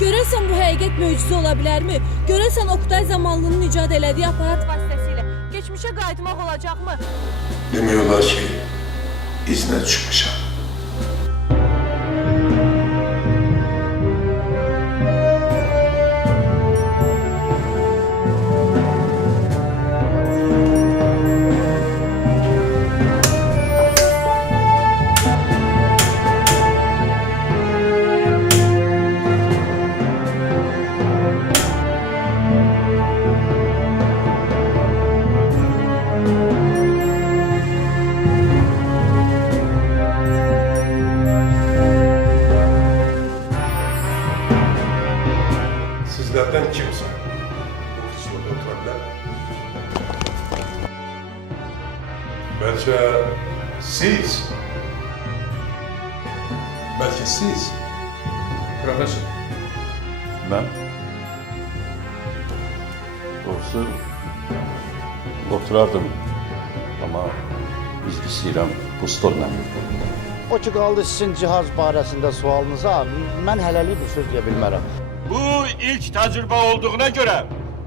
Görəsən bu həqiqət möcüzə ola bilərmi? Görəsən Oktay Zamanlının icad elədiyi aparat vasitəsilə keçmişə qayıtmaq olacaqmı? Demək olar ki, izinə düşmüşəm. Sizlerden kimse bu. Belki siz, belki siz, profesör. Ben doğrusu oturardım ama bu stolla. O ki qaldı sizin cihaz barəsində sualınıza, mən hələlik bir söz deyə bilmərəm. Bu ilk təcrübə olduğuna görə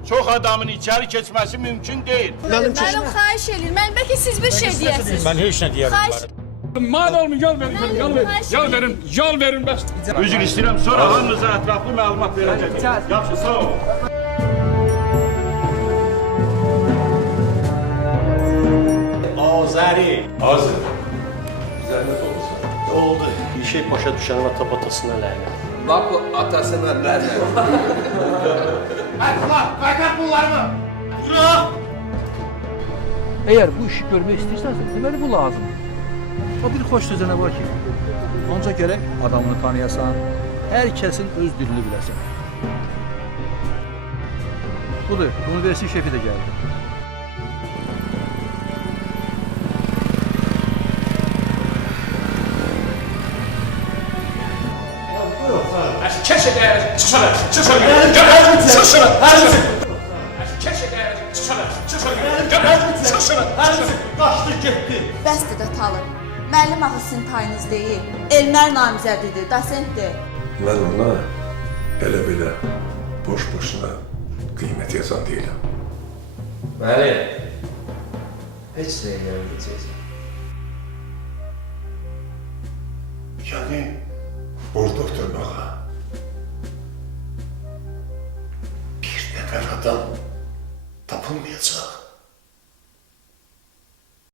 çox adamın içəri keçməsi mümkün deyil. Mənim xahiş edirəm. Mən bəlkə siz bir şey deyəsiniz. Mən heç nə deyərəm. Xahiş Mal olmuyor, yol verin, yol verin, karşı yol verin, yol verin bəs. Üzr istəyirəm, sonra hamınıza ətraflı məlumat verəcəm. Yaxşı, sağ olun. Azəri Hazır. Zahmet olursa. oldu. Bir şey başa düşən ata batasına lənət. Bak bu atasına nerede? Eğer bu işi görmek istiyorsan deməli bu lazım. O bir xoş sözünə var ki, ancaq gərək adamını tanıyasan, hər kəsin öz dilini biləsən. Budur, universitet şefi də gəldi. Keşke de, çıksana, çıksana, gel, çıksana, Keşke de, çıksana, çıksana, gel, çıksana, Qaçdı getdi. Bəsdir də talır. Müəllim axı sizin tayınız deyil. Elmlər namizədidir, dosentdir. Ben ona hele bile boş boşuna kıymet yazan değilim. Bəli. Heç nə eləməyəcəksən. Yani orada oturmağa nefer adam tapılmayacak.